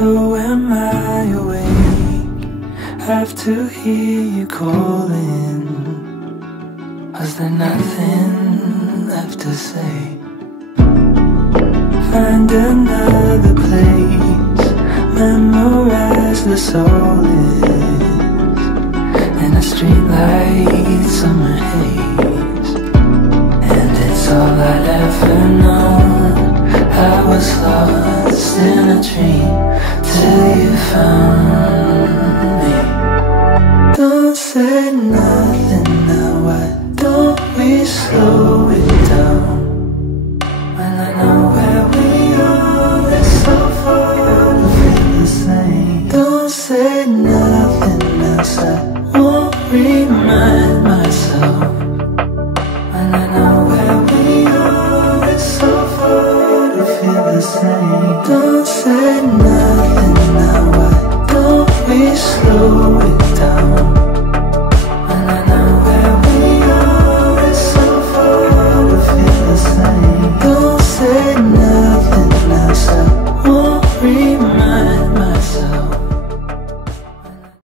So am I awake? Have to hear you calling. Was there nothing left to say? Find another place, memorize the soul is in a streetlight summer haze. And it's all I'd ever known. I was lost in a dream till you found me. Don't say nothing now, why don't we slow it down? When I know where we are, it's so far to feel the same. Don't say nothing else, I won't remind myself. When I know where we are, it's so far to feel the same. Don't say nothing now, why don't we slow it